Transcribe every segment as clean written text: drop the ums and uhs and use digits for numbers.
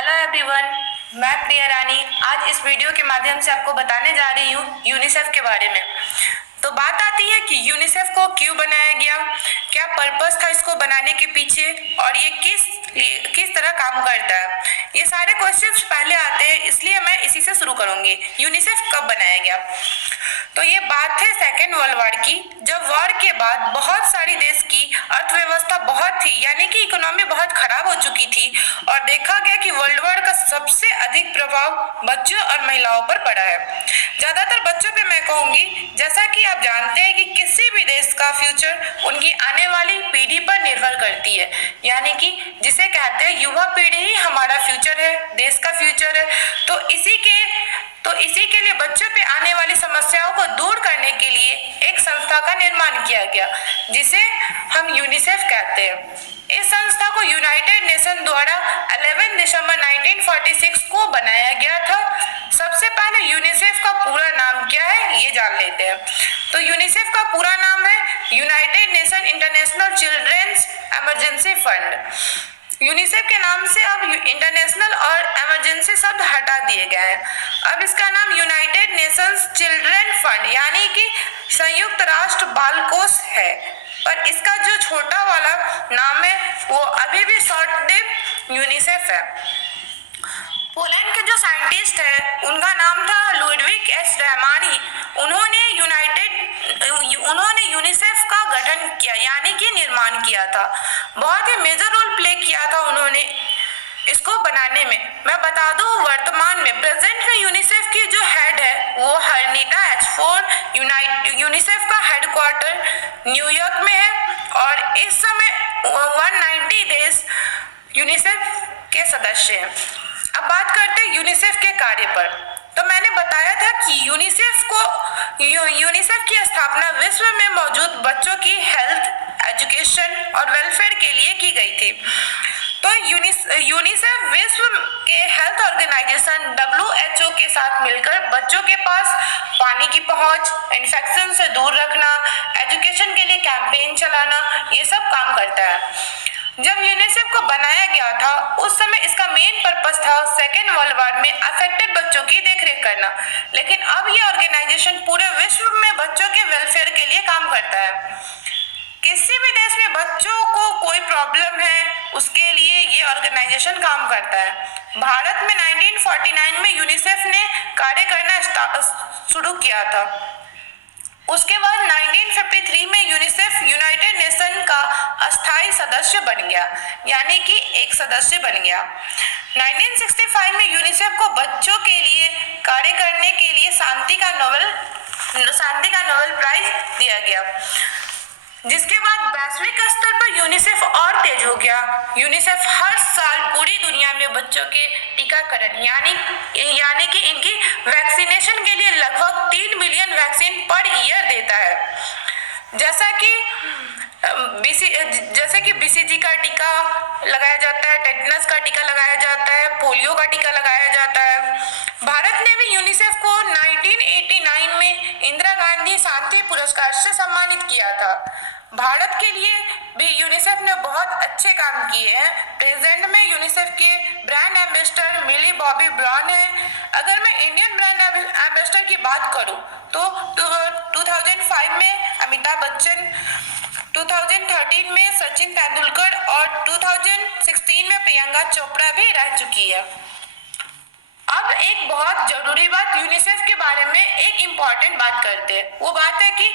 Hello everyone, मैं प्रिया रानी आज इस वीडियो के माध्यम से आपको बताने जा रही हूँ यूनिसेफ के बारे में। तो बात आती है कि यूनिसेफ को क्यों बनाया गया, क्या पर्पस था इसको बनाने के पीछे और ये किस तरह काम करता है। ये सारे क्वेश्चंस पहले आते हैं, इसलिए मैं इसी से शुरू करूंगी। यूनिसेफ कब बनाया गया? तो ये बात है सेकेंड वर्ल्ड वॉर की, जब वॉर के बाद बहुत सारी देश की अर्थव्यवस्था बहुत थी, यानी कि इकोनॉमी बहुत खराब हो चुकी थी और देखा गया कि वर्ल्ड वॉर का सबसे अधिक प्रभाव बच्चों और महिलाओं पर पड़ा है। ज्यादातर बच्चों पे मैं कहूंगी, जैसा कि आप जानते हैं कि किसी भी देश का फ्यूचर उनकी आने वाली पीढ़ी पर निर्भर करती है, यानी कि जिसे कहते हैं युवा पीढ़ी ही हमारा फ्यूचर है, देश का फ्यूचर है। तो इसी के लिए बच्चों पे आने वाली समस्याओं को दूर करने के लिए एक संस्था का निर्माण किया गया, जिसे हम यूनिसेफ कहते हैं। इस संस्था को यूनाइटेड नेशन द्वारा 11 दिसंबर 1946 को बनाया गया था। सबसे पहले यूनिसेफ का पूरा नाम क्या है ये जान लेते हैं। तो यूनिसेफ का पूरा नाम है United Nation International Children's Emergency Fund. UNICEF के नाम से अब इंटरनेशनल और इमरजेंसी शब्द हटा दिए गए हैं। अब इसका नाम यूनाइटेड नेशंस चिल्ड्रन फंड यानी कि संयुक्त राष्ट्र बाल कोष है, पर इसका जो छोटा वाला नाम है वो अभी भी शॉर्ट नेम यूनिसेफ है। पोलैंड के जो साइंटिस्ट है उनका नाम था लुडविग एस रहमानी। उन्होंने यूनिसेफ का गठन किया, यानी कि निर्माण किया था। बहुत ही मेजर रोल प्ले किया था उन्होंने इसको बनाने में। मैं बता दूं, वर्तमान में प्रेजेंट में यूनिसेफ की जो हेड है वो हर्निटा एच4। यूनिसेफ का हेडक्वार्टर न्यूयॉर्क में है और इस समय 190 देश यूनिसेफ के सदस्य हैं। अब बात करते हैं यूनिसेफ के कार्य पर। तो मैंने बताया था कि यूनिसेफ की स्थापना विश्व में मौजूद बच्चों की हेल्थ, एजुकेशन और वेलफेयर के लिए की गई थी। तो यूनिसेफ विश्व के हेल्थ ऑर्गेनाइजेशन WHO के साथ मिलकर बच्चों के पास पानी की पहुंच, इन्फेक्शन से दूर रखना, एजुकेशन के लिए कैंपेन चलाना, ये सब काम करता है। जब यूनिसेफ को बनाया गया था उस समय इसका मेन पर्पस था सेकेंड वर्ल्ड वॉर में अफेक्टेड बच्चों की देखरेख करना, लेकिन अब ये ऑर्गेनाइजेशन पूरे विश्व में बच्चों के वेलफेयर के लिए काम करता है। किसी भी देश में बच्चों को कोई प्रॉब्लम है उसके लिए ये ऑर्गेनाइजेशन काम करता है। भारत में 1949 में यूनिसेफ ने कार्य करना शुरू किया था। उसके बाद 1953 में यूनिसेफ यूनाइटेड नेशन का अस्थायी सदस्य बन गया, यानी कि एक सदस्य बन गया। 1965 में यूनिसेफ को बच्चों के लिए कार्य करने के लिए शांति का नोबेल प्राइज दिया गया, जिसके बाद वैश्विक स्तर पर यूनिसेफ और तेज हो गया। यूनिसेफ हर साल पूरी दुनिया में बच्चों के टीकाकरण यानी कि इनकी वैक्सीनेशन के लिए लगभग 3 मिलियन वैक्सीन पर ईयर देता है। जैसे कि BCG का टीका लगाया जाता है, टेटनस का टीका लगाया जाता है, पोलियो का टीका लगाया जाता है। भारत ने भी यूनिसेफ को 1989 में इंदिरा गांधी शांति पुरस्कार से सम्मानित किया था। भारत के लिए भी यूनिसेफ ने बहुत अच्छे काम किए हैं। प्रेजेंट में यूनिसेफ के ब्रांड एम्बेसडर मिली बॉबी ब्राउन है। अगर मैं इंडियन ब्रांड एम्बेसडर की बात करूं तो 2005 में अमिताभ बच्चन, 2013 में सचिन तेंदुलकर और 2016 में प्रियंका चोपड़ा भी रह चुकी है। अब एक बहुत जरूरी बात यूनिसेफ के बारे में एक इम्पॉर्टेंट बात करते हैं। वो बात है कि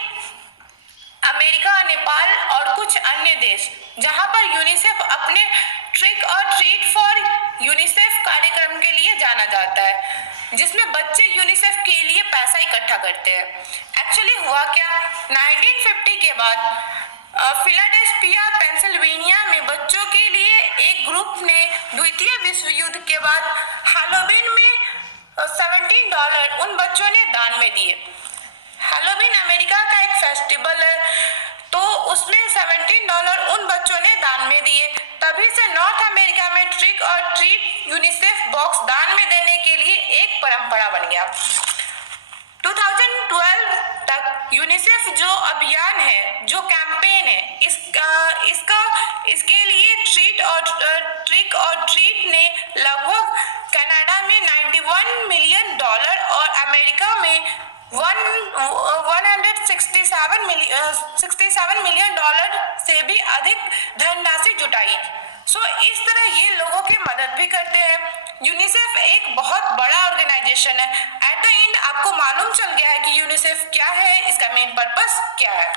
अमेरिका, नेपाल और कुछ अन्य देश जहां पर यूनिसेफ अपने ट्रिक और ट्रीट फॉर यूनिसेफ कार्यक्रम के लिए जाना जाता है, जिसमें बच्चे यूनिसेफ के लिए पैसा इकट्ठा करते हैं। एक्चुअली हुआ क्या, 1950 के बाद फिलाडेल्फिया पेंसिल्वेनिया में बच्चों के लिए एक ग्रुप ने द्वितीय विश्व युद्ध के बाद हैलोवीन में $17 उन बच्चों ने दान में दिए। हैलोवीन अमेरिका का एक फेस्टिवल है, तो उसमें $17 उन बच्चों ने दान में दिए। तभी से नॉर्थ अमेरिका में ट्रिक और ट्रीट यूनिसेफ बॉक्स दान में देने के लिए एक परंपरा बन गया। 2012 तक यूनिसेफ जो अभियान है, जो कैंपेन है, इसके लिए ट्रिक और ट्रीट ने लगभग $167 मिलियन से भी अधिक धनराशि जुटाई। इस तरह ये लोगों की मदद भी करते हैं। यूनिसेफ एक बहुत बड़ा ऑर्गेनाइजेशन है। एट द एंड आपको मालूम चल गया है कि यूनिसेफ क्या है, इसका मेन पर्पस क्या है।